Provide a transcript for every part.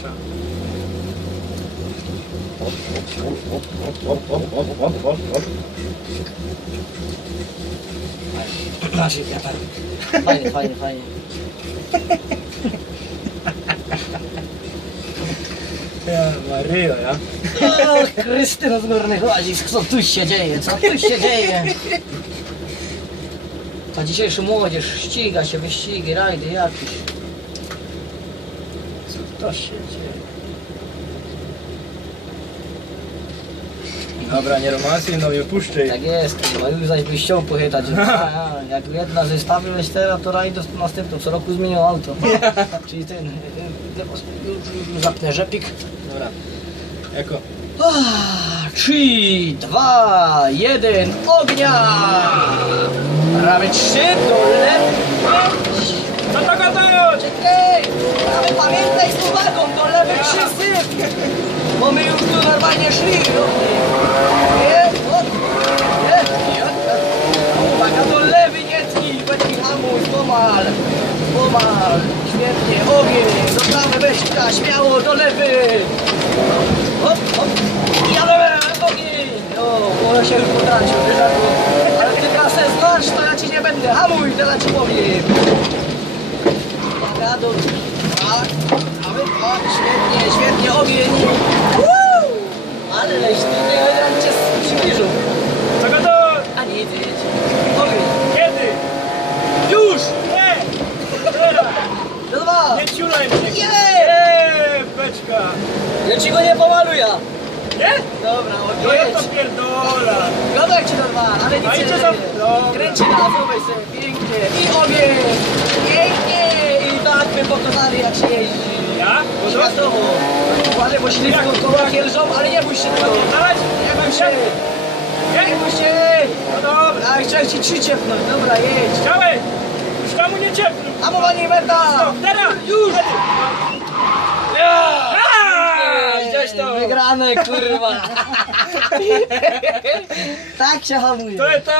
Proszę. Nasi wiatar. Fajnie, fajnie, fajnie. Ja, Maryjo, ja. O, Krystyna z górnych łazisk, co tu się dzieje, co tu się dzieje? Ta dzisiejsza młodzież ściga się, wyścigi, rajdy jakieś. Co to się dzieje? Dobra, nie romansuj, no nie puszczaj. Tak jest, kurwa, już zaś byś chciał pochytać. A, a, jak jedna zestawiłeś teraz, to rajdę to następną, co roku zmienił auto. Czyli ten, y, y, y, zapnę rzepik. Dobra. Jako. Ah, Trzy, dwa, jeden, ognia! Prawy trzy, do lewej. To pamiętaj z uwagą, do lewej trzy syp! Bo my już tu normalnie szli. Nie, o, nie. Uwaga, do lewej nie tnij, będzie hamuj, pomal, pomal. Świetnie, ogień, do prawej weźka, śmiało, do lewej. Hop, hop. Jadę, ogień! O, bo ja się już potracił, Arku? Ale ty trasę znasz, to ja ci nie będę. Hamuj, teraz ci powiem. Do... Tak, mamy, o, świetnie, świetnie, ogień. Woo! Ale leśny hydrant cię przybliżył. Co gadają? A nie, ty jedź. Ogień. Kiedy? Już! Nie! Teraz! Do dwa. Nie ciulaj mnie! Jej! Nie, beczka! Ja ci go nie pomaluję. Nie? Dobra, No ja ogień. to pierdola! Godek ci do dwa, ale nic nie. Dobra. Kręci na sobie, pięknie. I ogień. Pięknie. I my pokonali jak się jeździ. Ja? Wodo? Światowo. Uważaj, bo śliwką Jak? koła kielżą, ale nie bój się tego. Dawaj! Nie bój się. Nie bój się. No dobra! A chciałem ci trzy ciepnąć. Dobra, jedź. Chciałeś! Już komu nie ciepnę! Hamowanie meta. No, teraz! Już! A, Gdzieś to! Wygrane, kurwa. tak się hamuje. To jest to!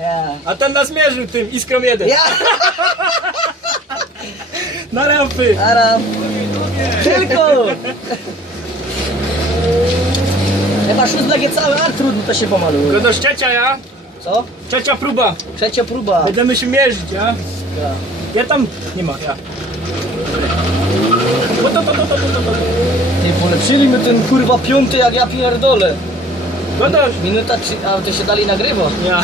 Ja. A ten nas mierzył tym iskrą jeden. Ja. Na lampy! Ara. Tylko. Chyba szóstek cały art trudno to się pomaluje. Go do szczecia, ja? Co? Trzecia próba. Trzecia próba. Będziemy się mierzyć, ja? Ja. Ja tam... Nie ma, ja. O, to, to, to, to, to, to, to. Ty polepszyli my ten kurwa piąty jak ja pierdolę. Gotoś? Minuta trzy, a to się dali nagrywa. Ja.